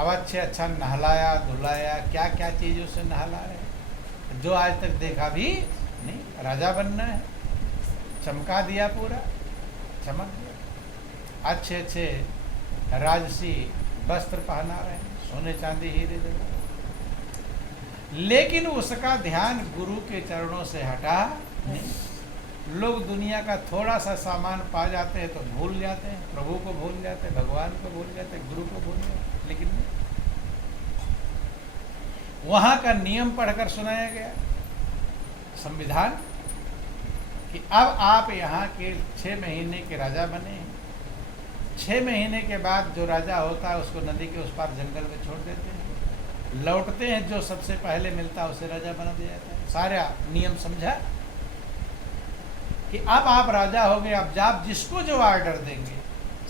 अब अच्छे अच्छा नहलाया धुलाया, क्या क्या चीज़ों से नहला रहे हैं, जो आज तक देखा भी नहीं। राजा बनना है, चमका दिया, पूरा चमक दिया। अच्छे अच्छे राजसी वस्त्र पहना रहे हैं, सोने चांदी हीरे जवाहर, लेकिन उसका ध्यान गुरु के चरणों से हटा नहीं। लोग दुनिया का थोड़ा सा सामान पा जाते हैं तो भूल जाते हैं, प्रभु को भूल जाते हैं, भगवान को भूल जाते हैं, गुरु को भूल जाते हैं, लेकिन नहीं। वहां का नियम पढ़कर सुनाया गया, संविधान, कि अब आप यहाँ के 6 महीने के राजा बने हैं। 6 महीने के बाद जो राजा होता है उसको नदी के उस पार जंगल में छोड़ देते हैं, लौटते हैं, जो सबसे पहले मिलता है उसे राजा बना दिया जाता है। सारा नियम समझा कि अब आप राजा हो गए, अब आप जिसको जो ऑर्डर देंगे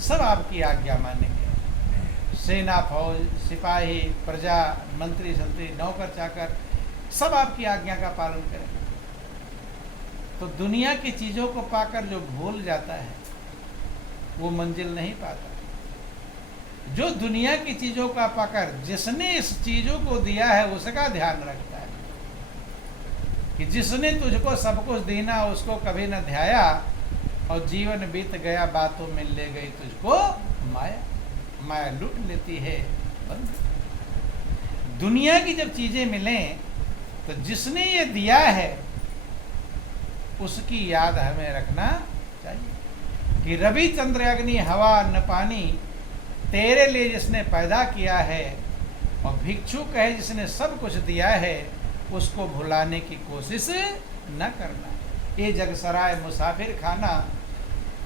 सब आपकी आज्ञा मानेंगे। सेना, फौज, सिपाही, प्रजा, मंत्री संतरी, नौकर चाकर सब आपकी आज्ञा का पालन करेंगे। तो दुनिया की चीज़ों को पाकर जो भूल जाता है वो मंजिल नहीं पाता। जो दुनिया की चीज़ों का पाकर जिसने इस चीज़ों को दिया है उसका ध्यान रखता है, कि जिसने तुझको सब कुछ देना उसको कभी न ध्याया, और जीवन बीत गया बातों में ले गई तुझको माया, माया लूट लेती है बंद। दुनिया की जब चीज़ें मिलें तो जिसने ये दिया है उसकी याद हमें रखना चाहिए, कि रवि चंद्र अग्नि हवा अन्न पानी तेरे लिए जिसने पैदा किया है, और भिक्षुक है जिसने सब कुछ दिया है, उसको भुलाने की कोशिश न करना। ये जगसराय मुसाफिर खाना,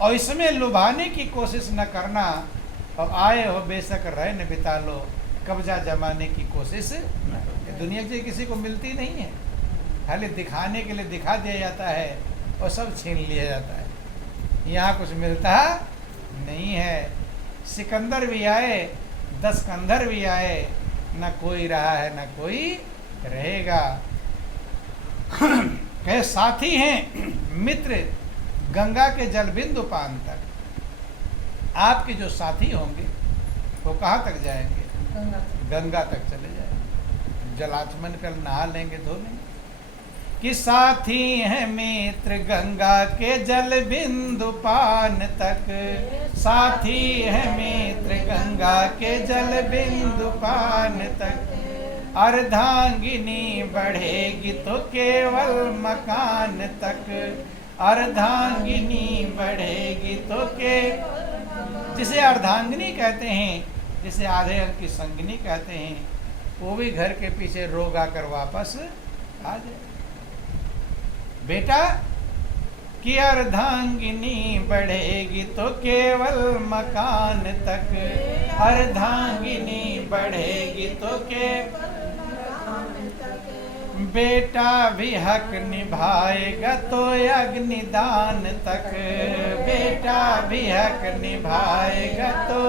और इसमें लुभाने की कोशिश न करना, और आए हो बेशक रहन बिता लो, कब्जा जमाने की कोशिश न करो। दुनिया से किसी को मिलती नहीं है, खाली दिखाने के लिए दिखा दिया जाता है और सब छीन लिया जाता है। यहाँ कुछ मिलता नहीं है। सिकंदर भी आए, 10 कंधर भी आए, न कोई रहा है न कोई रहेगा। कहे साथी हैं मित्र गंगा के जल बिंदु पान तक। आपके जो साथी होंगे वो कहाँ तक जाएंगे? गंगा तक चले जाएंगे। जलाचमन कर नहा लेंगे, धो लेंगे। कि साथी हैं मित्र गंगा के जल बिंदु पान तक, साथी हैं मित्र गंगा के जल बिंदु पान तक। अर्धांगिनी बढ़ेगी तो केवल मकान तक, अर्धांगिनी बढ़ेगी तो के, जिसे अर्धांगिनी कहते हैं, जिसे आधे अंग की संगिनी कहते हैं, वो भी घर के पीछे रोग आकर वापस आ जाए। बेटा कि अर्धांगिनी बढ़ेगी तो केवल मकान तक, अर्धांगिनी बढ़ेगी तो केवल मकान तक। बेटा भी हक निभाएगा तो अग्निदान तक, बेटा भी हक निभाएगा तो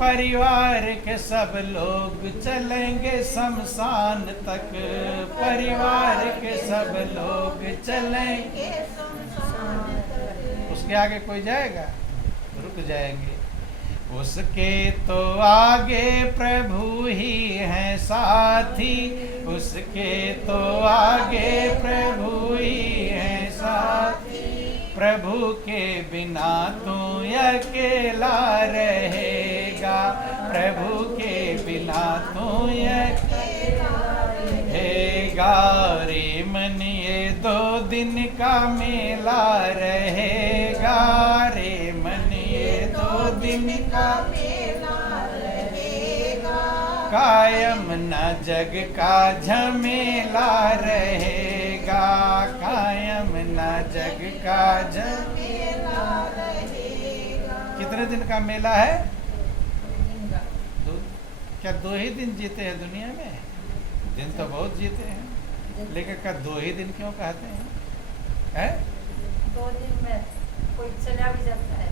परिवार के सब लोग चलेंगे शमशान तक, परिवार के सब लोग चलेंगे शमशान तक। उसके आगे कोई जाएगा? रुक जाएंगे। उसके तो आगे प्रभु ही हैं साथी, उसके तो आगे प्रभु ही हैं साथी। प्रभु के बिना तू अकेला रहेगा, प्रभु के बिना तू अकेला रहेगा। रे मन ये 2 दिन का मेला रहेगा, रे मन ये 2 दिन का मेला रहेगा। कायम न जग का झमेला रहेगा, कायम न जग का झमेला रहेगा। कितने दिन का मेला है? 2। क्या 2 ही दिन जीते हैं दुनिया में? दिन तो बहुत जीते हैं, लेकिन क्या 2 ही दिन क्यों कहते हैं? है 2 दिन में कोई चला भी जाता है।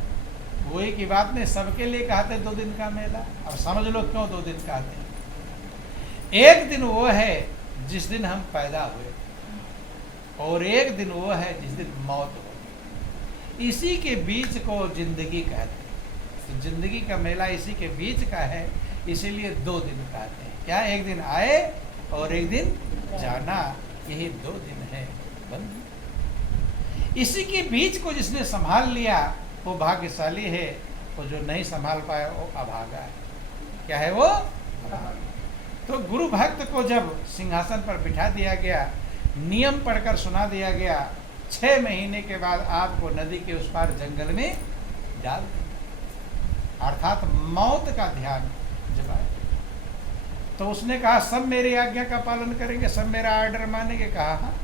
वही की बात नहीं, सबके लिए कहते हैं 2 दिन का मेला। अब समझ लो क्यों 2 दिन कहते हैं। एक दिन वो है जिस दिन हम पैदा हुए, और एक दिन वो है जिस दिन मौत हो। इसी के बीच को जिंदगी कहते हैं। तो जिंदगी का मेला इसी के बीच का है, इसीलिए 2 दिन कहते हैं। क्या? एक दिन आए और एक दिन जाना, यही 2 दिन है बंधु। इसी के बीच को जिसने संभाल लिया वो भाग्यशाली है, और जो नहीं संभाल पाया वो अभागा है। क्या है वो? तो गुरु भक्त को जब सिंहासन पर बिठा दिया गया, नियम पढ़कर सुना दिया गया, 6 महीने के बाद आपको नदी के उस पार जंगल में डाल दिया, अर्थात मौत का ध्यान जब आए। तो उसने कहा सब मेरी आज्ञा का पालन करेंगे, सब मेरा आर्डर मानेंगे? कहा हाँ।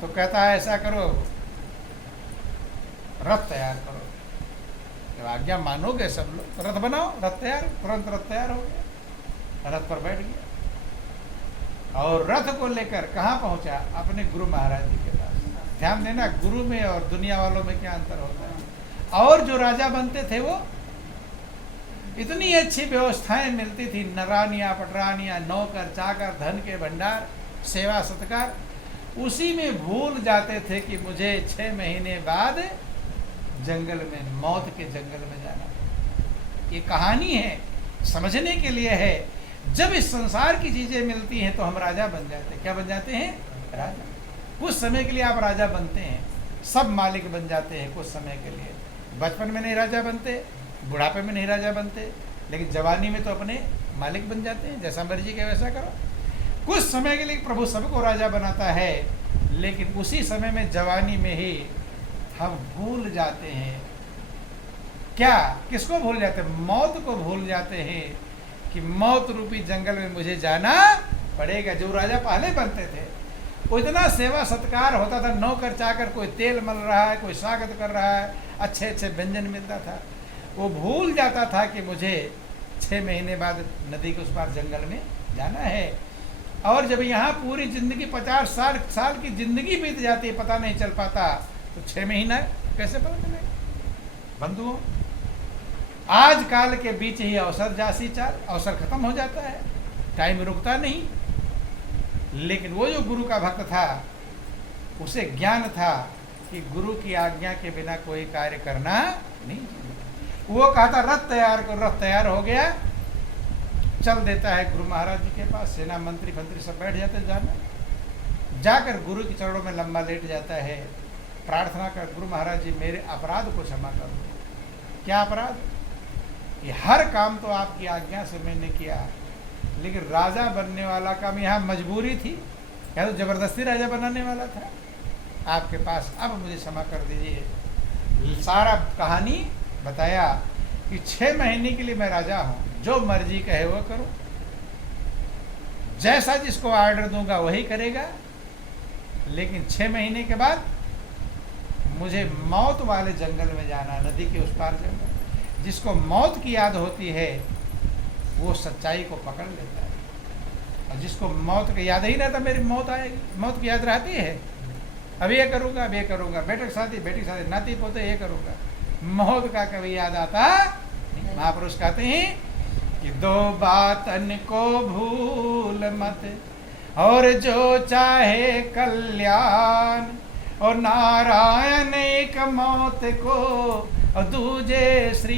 तो कहता है ऐसा करो, रथ तैयार करो। जब आज्ञा मानोगे सब लोग तो रथ बनाओ, रथ तैयार। तुरंत रथ तैयार हो गया, रथ पर बैठ गया और रथ को लेकर कहाँ पहुंचा? अपने गुरु महाराज जी के पास। ध्यान देना, गुरु में और दुनिया वालों में क्या अंतर होता है। और जो राजा बनते थे वो इतनी अच्छी व्यवस्थाएं मिलती थी, नरानिया पटरानिया, नौकर चाकर, धन के भंडार, सेवा सत्कार, उसी में भूल जाते थे कि मुझे 6 महीने बाद जंगल में, मौत के जंगल में जाना। ये कहानी है, समझने के लिए है। जब इस संसार की चीजें मिलती हैं तो हम राजा बन जाते हैं। क्या बन जाते हैं? राजा। कुछ समय के लिए आप राजा बनते हैं, सब मालिक बन जाते हैं कुछ समय के लिए। बचपन में नहीं राजा बनते, बुढ़ापे में नहीं राजा बनते, लेकिन जवानी में तो अपने मालिक बन जाते हैं। जैसा मर्जी के वैसा करो। कुछ समय के लिए प्रभु सबको राजा बनाता है, लेकिन उसी समय में, जवानी में ही हम भूल जाते हैं। क्या? किसको भूल जाते हैं? मौत को भूल जाते हैं कि मौत रूपी जंगल में मुझे जाना पड़ेगा। जो राजा पहले बनते थे वो इतना सेवा सत्कार होता था, नौकर चाकर, कोई तेल मल रहा है, कोई स्वागत कर रहा है, अच्छे अच्छे व्यंजन मिलता था। वो भूल जाता था कि मुझे 6 महीने बाद नदी के उस पार जंगल में जाना है। और जब यहाँ पूरी जिंदगी 50 साल की जिंदगी बीत जाती है, पता नहीं चल पाता, तो 6 महीना कैसे पता चलेगा? बंधुओं, आज काल के बीच ही अवसर जासी चाल, अवसर खत्म हो जाता है, टाइम रुकता नहीं। लेकिन वो जो गुरु का भक्त था, उसे ज्ञान था कि गुरु की आज्ञा के बिना कोई कार्य करना नहीं। वो कहता रथ तैयार करो, रथ तैयार हो गया, चल देता है गुरु महाराज जी के पास। सेना मंत्री सब बैठ जाते हैं। जाकर गुरु के चरणों में लंबा लेट जाता है, प्रार्थना कर, गुरु महाराज जी मेरे अपराध को क्षमा कर दो। क्या अपराध? ये हर काम तो आपकी आज्ञा से मैंने किया, लेकिन राजा बनने वाला काम यहाँ मजबूरी थी, या तो जबरदस्ती राजा बनाने वाला था आपके पास, अब मुझे क्षमा कर दीजिए। सारा कहानी बताया कि 6 महीने के लिए मैं राजा हूँ, जो मर्जी कहे वो करूँ, जैसा जिसको आर्डर दूंगा वही करेगा, लेकिन 6 महीने के बाद मुझे मौत वाले जंगल में जाना, नदी के उस पार जंगल। जिसको मौत की याद होती है वो सच्चाई को पकड़ लेता है, और जिसको मौत की याद ही रहता, मेरी मौत आएगी, मौत की याद रहती है, अब ये करूँगा, अब ये करूँगा, बेटे की शादी, नाती पोते ये करूँगा, मौत का कभी याद आता नहीं। महापुरुष कहते हैं कि 2 बातन को भूल मत, और जो चाहे कल्याण, और नारायण एक मौत को, और दूजे श्री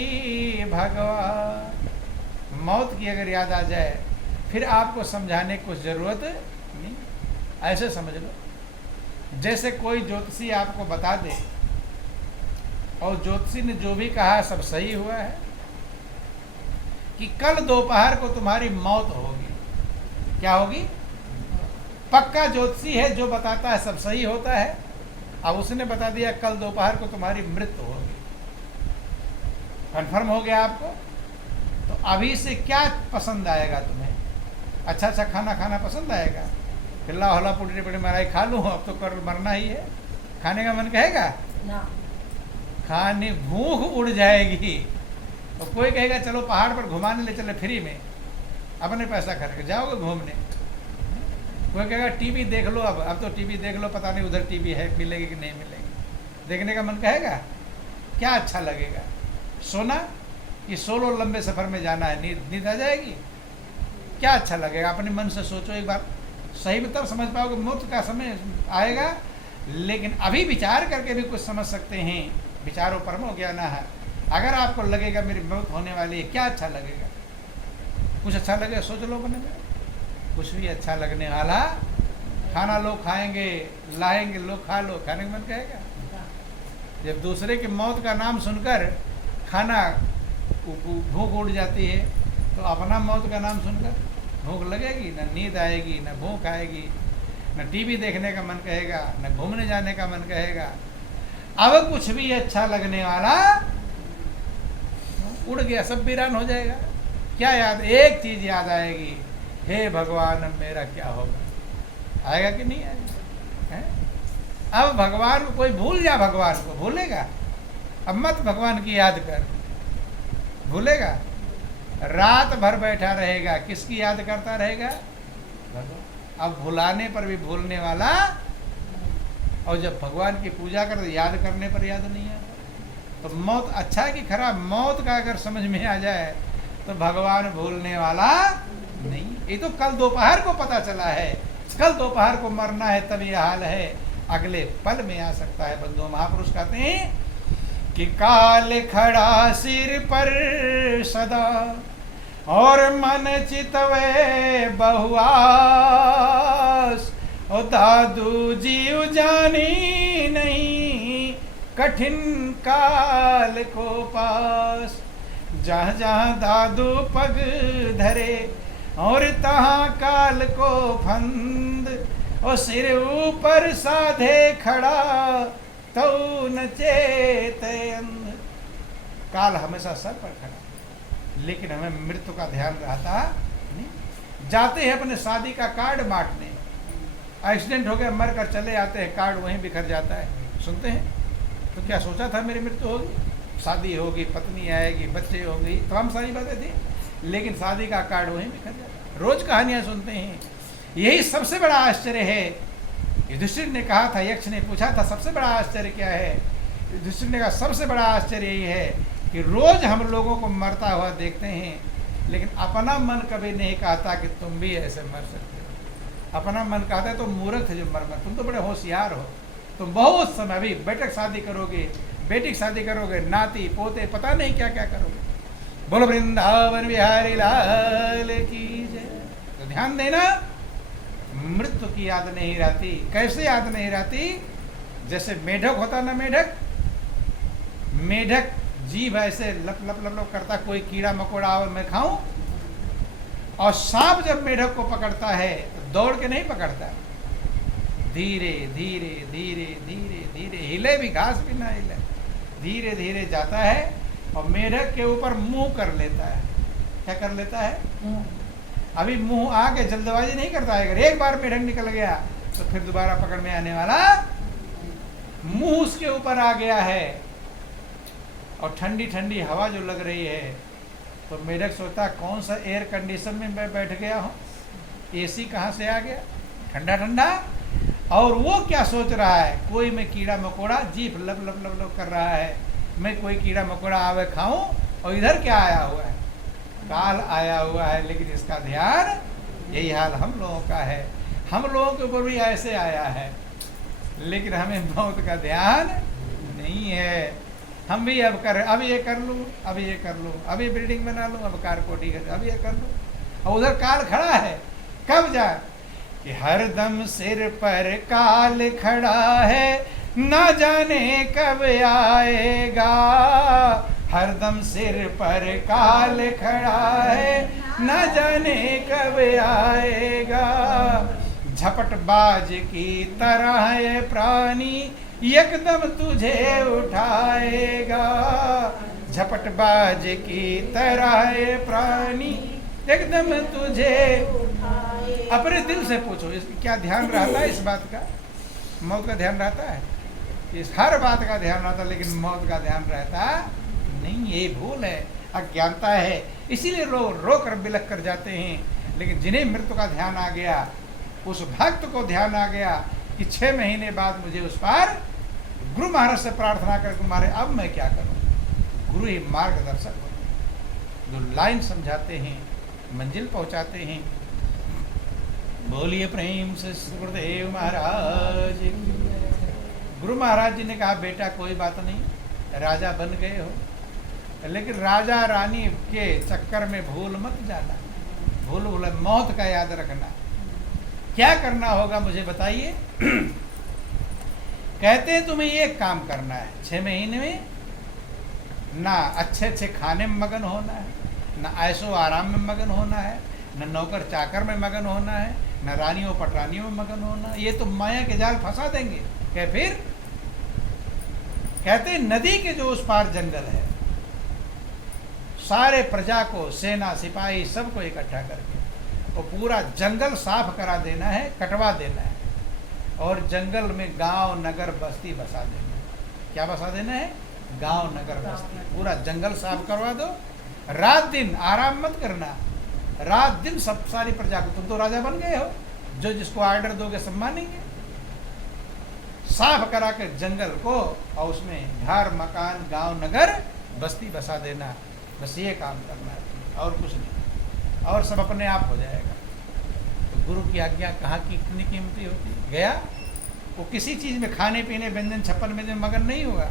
भगवान। मौत की अगर याद आ जाए फिर आपको समझाने की कुछ जरूरत नहीं। ऐसे समझ लो जैसे कोई ज्योतिषी आपको बता दे, और ज्योतिषी ने जो भी कहा सब सही हुआ है, कि कल दोपहर को तुम्हारी मौत होगी। क्या होगी? पक्का ज्योतिषी है जो बताता है सब सही होता है। अब उसने बता दिया कल दोपहर को तुम्हारी मृत्यु होगी, कंफर्म हो गया आपको। तो अभी से क्या पसंद आएगा तुम्हें? अच्छा अच्छा खाना खाना पसंद आएगा? हिला होला पुटरी पुटरी मलाई खा लूँ, अब तो कर मरना ही है, खाने का मन कहेगा ना, खाने भूख उड़ जाएगी। तो कोई कहेगा चलो पहाड़ पर घुमाने ले चले फ्री में, अपने पैसा खर्च कर जाओगे घूमने। कोई कहेगा टीवी देख लो, अब तो टीवी देख लो, पता नहीं उधर टीवी है, मिलेगी कि नहीं मिलेगी, देखने का मन कहेगा। क्या अच्छा लगेगा? सोना कि सोलो लंबे सफ़र में जाना है, नींद आ जाएगी? क्या अच्छा लगेगा? अपने मन से सोचो एक बार, सही में तब समझ पाओगे मौत का समय आएगा। लेकिन अभी विचार करके भी कुछ समझ सकते हैं, विचारों परमो ज्ञान है। अगर आपको लगेगा मेरी मौत होने वाली है, क्या अच्छा लगेगा? कुछ अच्छा लगेगा? सोच लो बने में कुछ भी अच्छा लगने वाला। खाना लोग खाएंगे, लाएंगे, लोग खा लो, खाने का मन कहेगा? जब दूसरे की मौत का नाम सुनकर खाना भूख उड़ जाती है, तो अपना मौत का नाम सुनकर भूख लगेगी? न नींद आएगी, न भूख आएगी, न टीवी देखने का मन कहेगा, न घूमने जाने का मन कहेगा। अब कुछ भी अच्छा लगने वाला उड़ गया, सब वीरान हो जाएगा। क्या याद? एक चीज याद आएगी, हे भगवान मेरा क्या होगा? आएगा कि नहीं आएगा? अब भगवान को कोई भूल जा, भगवान को भूलेगा? अब मत भगवान की याद कर, भूलेगा? रात भर बैठा रहेगा, किसकी याद करता रहेगा? भगवान। अब भुलाने पर भी भूलने वाला, और जब भगवान की पूजा कर याद करने पर याद नहीं आता। तो मौत अच्छा है कि खराब? मौत का अगर समझ में आ जाए तो भगवान भूलने वाला नहीं। ये तो कल दोपहर को पता चला है, कल दोपहर को मरना है, तब यह हाल है, अगले पल में आ सकता है। बंधु महापुरुष कहते हैं कि काल खड़ा सिर पर सदा और मन चितवे बहुआस, और दादू जीव जानी नहीं कठिन काल को पास। जहाँ जहाँ दादू पग धरे और तहाँ काल को फंद, और सिर ऊपर साधे खड़ा तो न चेत अंध। काल हमेशा सर पर खड़ा, लेकिन हमें मृत्यु का ध्यान रहता नहीं। जाते हैं अपने शादी का कार्ड बांटने, एक्सीडेंट हो गया, मर कर चले आते हैं, कार्ड वहीं बिखर जाता है। सुनते हैं तो क्या सोचा था मेरी मृत्यु होगी, शादी होगी, पत्नी आएगी, बच्चे होंगे, तमाम सारी बातें थी, लेकिन शादी का कार्ड वहीं बिखर जाता है। रोज कहानियां सुनते हैं। यही सबसे बड़ा आश्चर्य है। युधिष्ठिर ने कहा था, यक्ष ने पूछा था सबसे बड़ा आश्चर्य क्या है? युधिष्ठिर ने कहा सबसे बड़ा आश्चर्य यही है कि रोज हम लोगों को मरता हुआ देखते हैं, लेकिन अपना मन कभी नहीं कहता कि तुम भी ऐसे मर सकते हो। अपना मन कहता है तो मूर्ख थे जो मर, तुम तो बड़े होशियार हो, तुम बहुत समय अभी बेटे की शादी करोगे, बेटी की शादी करोगे, नाती पोते पता नहीं क्या क्या करोगे। बोलो वृंदावन बिहारी लाल की जय। तो ध्यान देना, मृत्यु की याद नहीं रहती। कैसे याद नहीं रहती? जैसे मेढक होता ना, मेढक जीभ ऐसे लप लप लप लप करता, कोई कीड़ा मकोड़ा और मैं खाऊं। और सांप जब मेढक को पकड़ता है तो दौड़ के नहीं पकड़ता, धीरे धीरे धीरे धीरे धीरे, हिले भी घास भी ना हिले, धीरे धीरे जाता है और मेढक के ऊपर मुंह कर लेता है। क्या कर लेता है? अभी मुंह आके जल्दबाजी नहीं करता है। अगर एक बार मेढक निकल गया तो फिर दोबारा पकड़ में आने वाला। मुंह उसके ऊपर आ गया है और ठंडी ठंडी हवा जो लग रही है, तो मेढक सोचता कौन सा एयर कंडीशन में मैं बैठ गया हूँ, एसी कहाँ से आ गया, ठंडा ठंडा। और वो क्या सोच रहा है, कोई मैं कीड़ा मकोड़ा, जीभ लब लब लब लब कर रहा है, मैं कोई कीड़ा मकोड़ा आवे खाऊं। और इधर क्या आया हुआ है? काल आया हुआ है। लेकिन इसका ध्यान, यही हाल हम लोगों का है। हम लोगों के ऊपर भी ऐसे आया है, लेकिन हमें मौत का ध्यान नहीं है। हम भी अब ये कर लूँ, अब ये कर लूँ, अब ये बिल्डिंग बना लूँ, अब कार कोठी कर, अब ये कर लूँ। और उधर काल खड़ा है, कब जा कि हरदम सिर पर काल खड़ा है, ना जाने कब आएगा। हरदम सिर पर काल खड़ा है, ना जाने कब आएगा। झपटबाज की तरह ये प्राणी एकदम तुझे उठाएगा। झपटबाज की तरह ये प्राणी एकदम तुझे। अपने दिल से पूछो, इसकी क्या ध्यान रहता है? इस बात का, मौत का ध्यान रहता है? इस हर बात का ध्यान रहता है, लेकिन मौत का ध्यान रहता नहीं। ये भूल है, अज्ञानता है, इसीलिए रो कर बिलख कर जाते हैं। लेकिन जिन्हें मृत्यु का ध्यान आ गया, उस भक्त को ध्यान आ गया कि 6 महीने बाद मुझे उस पार गुरु महाराज से प्रार्थना कर, तुम्हारे अब मैं क्या करूं। गुरु ही मार्गदर्शक होते हैं, जो लाइन समझाते हैं, मंजिल पहुंचाते हैं। बोलिए प्रेम से गुरुदेव महाराज। गुरु महाराज जी ने कहा, बेटा कोई बात नहीं, राजा बन गए हो, लेकिन राजा रानी के चक्कर में भूल मत जाना, भूल मौत का याद रखना। क्या करना होगा मुझे बताइए? कहते हैं तुम्हें ये काम करना है, 6 महीने में ना अच्छे अच्छे खाने में मगन होना है, ना ऐशो आराम में मगन होना है, न नौकर चाकर में मगन होना है, न रानियों पटरानियों में मगन होना है। ये तो माया के जाल फंसा देंगे। क्या फिर? कहते हैं नदी के जो उस पार जंगल है, सारे प्रजा को, सेना सिपाही सबको इकट्ठा करके वो पूरा जंगल साफ करा देना है, कटवा देना है, और जंगल में गांव नगर बस्ती बसा देना है। क्या बसा देना है? गांव नगर बस्ती। पूरा जंगल साफ करवा दो, रात दिन आराम मत करना, रात दिन सब सारी प्रजा को, तुम तो राजा बन गए हो, जो जिसको ऑर्डर दोगे सब मानेंगे। साफ करा के जंगल को, और उसमें घर मकान गांव नगर बस्ती बसा देना। बस ये काम करना है और कुछ नहीं, और सब अपने आप हो जाएगा। तो गुरु की आज्ञा कहाँ की कितनी कीमती होती। गया वो किसी चीज में, खाने पीने व्यंजन छप्पन में मगन नहीं होगा।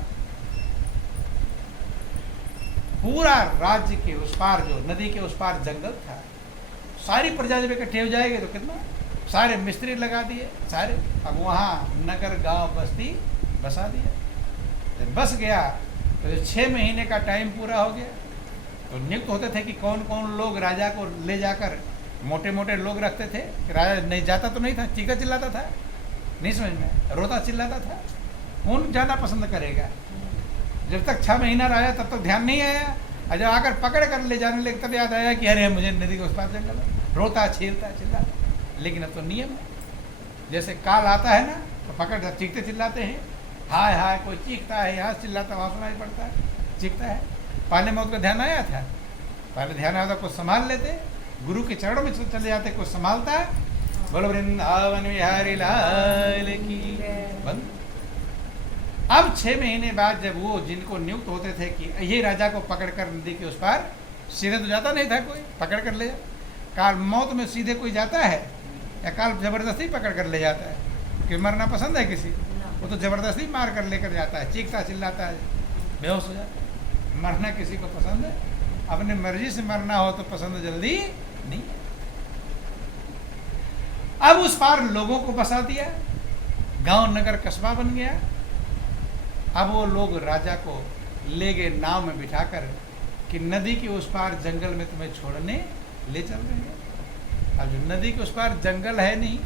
पूरा राज्य के उस पार, जो नदी के उस पार जंगल था, सारी प्रजा जब इकट्ठे हो जाएगी तो कितना, सारे मिस्त्री लगा दिए सारे, अब वहाँ नगर गांव बस्ती बसा दिया। जब बस गया तो 6 महीने का टाइम पूरा हो गया, तो नियुक्त होते थे कि कौन कौन लोग राजा को ले जाकर, मोटे मोटे लोग रखते थे कि राजा नहीं जाता तो नहीं था, चीखा चिल्लाता था, नहीं समझ में, रोता चिल्लाता था, कौन जाना पसंद करेगा? जब तक 6 महीना रहा तब तक ध्यान नहीं आया, और जब आकर पकड़ कर ले जाने लगे तब याद आया कि अरे मुझे नदी के उस पार जंगल है, रोता छीलता चिल्लाता। लेकिन अब तो नियम है, जैसे काल आता है ना तो पकड़ चीखते चिल्लाते हैं, हाय हाय, कोई चीखता है यहाँ चिल्लाता वहाँ सुनाई पड़ता है, चीखता है। पहले मौत का ध्यान आया था, पहले ध्यान आया था, कुछ संभाल लेते, गुरु के चरणों में चले जाते, कुछ संभालता है। बोलो वृंदावन बिहारी लाल की। बंद। अब 6 महीने बाद जब वो जिनको नियुक्त होते थे कि ये राजा को पकड़कर नदी के उस पार, सीधे तो जाता नहीं था कोई, पकड़ कर ले जा। काल मौत में सीधे कोई जाता है या काल जबरदस्ती पकड़ कर ले जाता है? कि मरना पसंद है किसी को? वो तो जबरदस्ती मार कर लेकर जाता है, चीखता चिल्लाता है, बेहोश हो जाता है। मरना किसी को पसंद है? अपनी मर्जी से मरना हो तो पसंद जल्दी नहीं। अब उस पार लोगों को बसा दिया, गांव नगर कस्बा बन गया। अब वो लोग राजा को ले गए नाव में बिठाकर कि नदी के उस पार जंगल में तुम्हें छोड़ने ले चल रहे हैं। अब जो नदी के उस पार जंगल है नहीं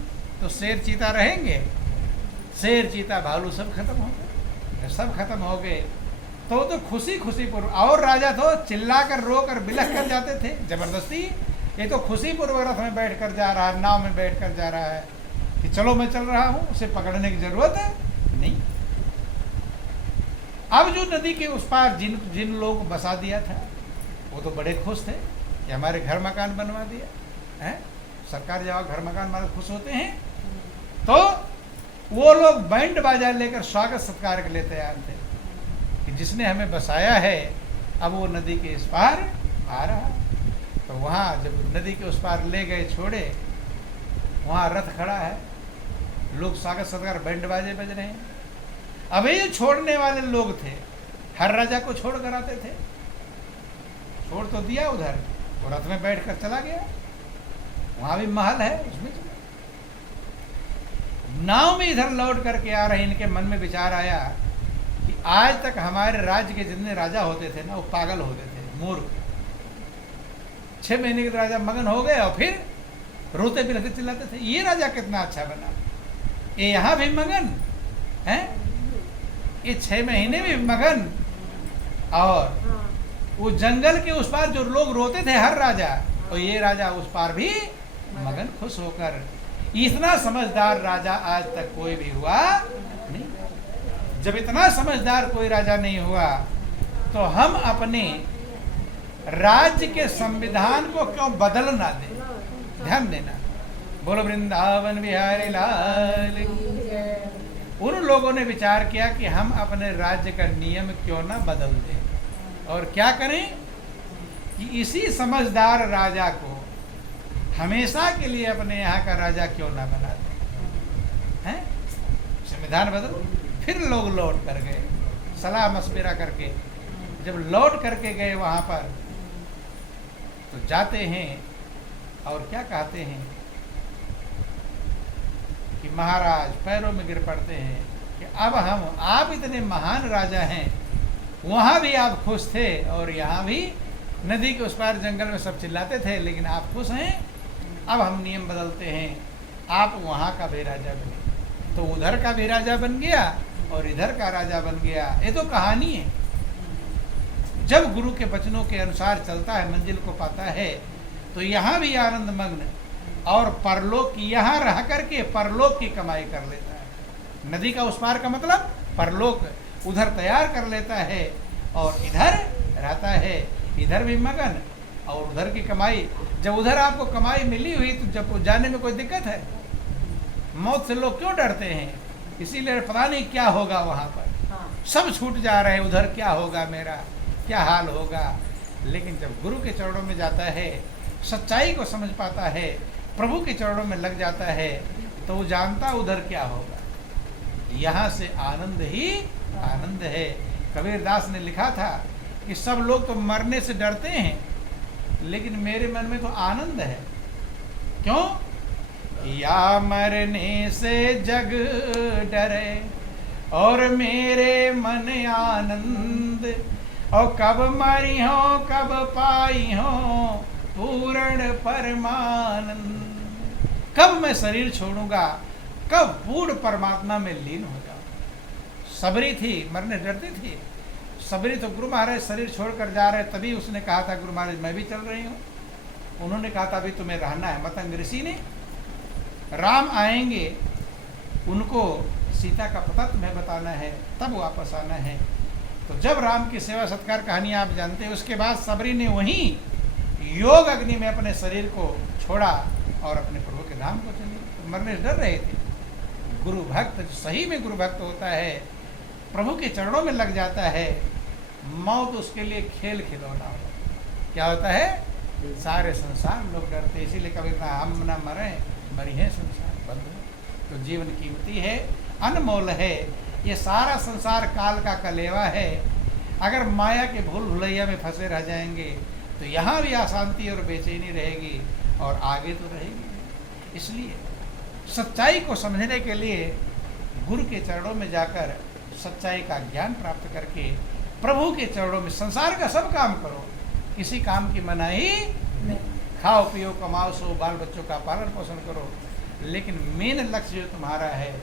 तो शेर चीता रहेंगे? शेर चीता भालू सब खत्म हो गए। सब खत्म हो गए तो खुशी खुशी पूर्वक, और राजा तो चिल्ला कर रो कर बिलख कर जाते थे जबरदस्ती। ये तो खुशी पूर्वक रथ में बैठ कर जा रहा है, नाव में बैठ कर जा रहा है कि चलो मैं चल रहा हूँ, उसे पकड़ने की जरूरत है नहीं। अब जो नदी के उस पार जिन जिन लोगों को बसा दिया था वो तो बड़े खुश थे कि हमारे घर मकान बनवा दिया है। सरकार जब घर मकान वाले खुश होते हैं तो वो लोग बैंड बाजा लेकर स्वागत सत्कार के लिए तैयार थे कि जिसने हमें बसाया है अब वो नदी के इस पार आ रहा। तो वहाँ जब नदी के उस पार ले गए, छोड़े, वहाँ रथ खड़ा है, लोग स्वागत सत्कार बैंड बाजे बज रहे हैं। अब ये छोड़ने वाले लोग थे, हर राजा को छोड़ कर आते थे, छोड़ तो दिया उधर, वो रथ में बैठ कर चला गया, वहाँ भी महल है उसमें चला। नाव में इधर लौट करके आ रहे, इनके मन में विचार आया कि आज तक हमारे राज्य के जितने राजा होते थे ना वो पागल होते थे, मूर्ख। 6 महीने के राजा मगन हो गए और फिर रोते बिलखते चिल्लाते थे, ये राजा कितना अच्छा बना, ये यहाँ भी मगन है, ये 6 महीने भी मगन, और वो जंगल के उस पार जो लोग रोते थे हर राजा, और ये राजा उस पार भी मगन, खुश होकर। इतना समझदार राजा आज तक कोई भी हुआ नहीं। जब इतना समझदार कोई राजा नहीं हुआ तो हम अपने राज्य के संविधान को क्यों बदल ना दें? ध्यान देना। बोलो वृंदावन बिहारी लाल की। उन लोगों ने विचार किया कि हम अपने राज्य का नियम क्यों ना बदल दें, और क्या करें कि इसी समझदार राजा को हमेशा के लिए अपने यहाँ का राजा क्यों ना बना दें, हैं? संविधान बदल। फिर लोग लौट कर गए सलाह मशविरा करके, जब लौट करके गए वहाँ पर तो जाते हैं और क्या कहते हैं कि महाराज पैरों में गिर पड़ते हैं कि अब आप इतने महान राजा हैं, वहाँ भी आप खुश थे और यहाँ भी नदी के उस पार जंगल में सब चिल्लाते थे, लेकिन आप खुश हैं। अब हम नियम बदलते हैं, आप वहाँ का भी राजा बने। तो उधर का भी राजा बन गया और इधर का राजा बन गया। ये तो कहानी है। जब गुरु के वचनों के अनुसार चलता है, मंजिल को पाता है, तो यहाँ भी आनंद मग्न और परलोक यहाँ रह करके परलोक की कमाई कर लेता है। नदी का उस पार का मतलब परलोक, उधर तैयार कर लेता है और इधर रहता है, इधर भी मगन और उधर की कमाई। जब उधर आपको कमाई मिली हुई तो जब जाने में कोई दिक्कत है? मौत से लोग क्यों डरते हैं? इसीलिए पता नहीं क्या होगा वहाँ पर। हाँ। सब छूट जा रहे हैं, उधर क्या होगा, मेरा क्या हाल होगा। लेकिन जब गुरु के चरणों में जाता है, सच्चाई को समझ पाता है, प्रभु के चरणों में लग जाता है, तो वो जानता उधर क्या होगा। यहाँ से आनंद ही आनंद है। कबीरदास ने लिखा था कि सब लोग तो मरने से डरते हैं, लेकिन मेरे मन में तो आनंद है। क्यों? या मरने से जग डरे और मेरे मन आनंद, और कब मरी हो कब पाई हो पूर्ण परमानंद। कब मैं शरीर छोड़ूंगा, कब पूर्ण परमात्मा में लीन हो जाऊं। सबरी थी, मरने डरती थी। सबरी तो गुरु महाराज शरीर छोड़कर जा रहे, तभी उसने कहा था गुरु महाराज मैं भी चल रही हूँ। उन्होंने कहा था अभी तुम्हें रहना है। मतंग ऋषि ने, राम आएंगे, उनको सीता का पता तुम्हें बताना है, तब वापस आना है। तो जब राम की सेवा सत्कार कहानी आप जानते हैं, उसके बाद सबरी ने वहीं योग अग्नि में अपने शरीर को छोड़ा और अपने प्रभु के धाम को चली। तो मरने से डर रहे थे। गुरु भक्त जो सही में गुरु भक्त होता है, प्रभु के चरणों में लग जाता है, मौत उसके लिए खेल खिलौना होता। क्या होता है? सारे संसार लोग डरते, इसीलिए कभी ना हम ना मरे, मरी है संसार बंधु। तो जीवन कीमती है, अनमोल है। ये सारा संसार काल का कलेवा है। अगर माया के भूल भुलैया में फंसे रह जाएंगे तो यहाँ भी अशांति और बेचैनी रहेगी और आगे तो रहेगी। इसलिए सच्चाई को समझने के लिए गुरु के चरणों में जाकर सच्चाई का ज्ञान प्राप्त करके प्रभु के चरणों में संसार का सब काम करो, किसी काम की मनाही नहीं। खाओ पियो कमाओ सो, बाल बच्चों का पालन पोषण करो, लेकिन मेन लक्ष्य जो तुम्हारा है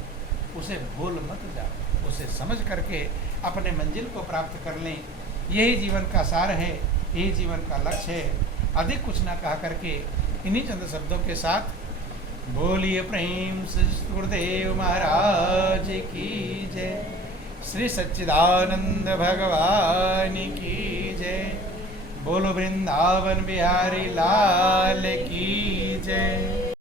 उसे भूल मत जाओ। उसे समझ करके अपने मंजिल को प्राप्त कर लें। यही जीवन का सार है, यही जीवन का लक्ष्य है। अधिक कुछ ना कहा करके इन्हीं चंद शब्दों के साथ बोलिए प्रेम से गुरुदेव महाराज की जय, श्री सच्चिदानंद भगवान की जय, बोलो वृंदावन बिहारी लाल की जय।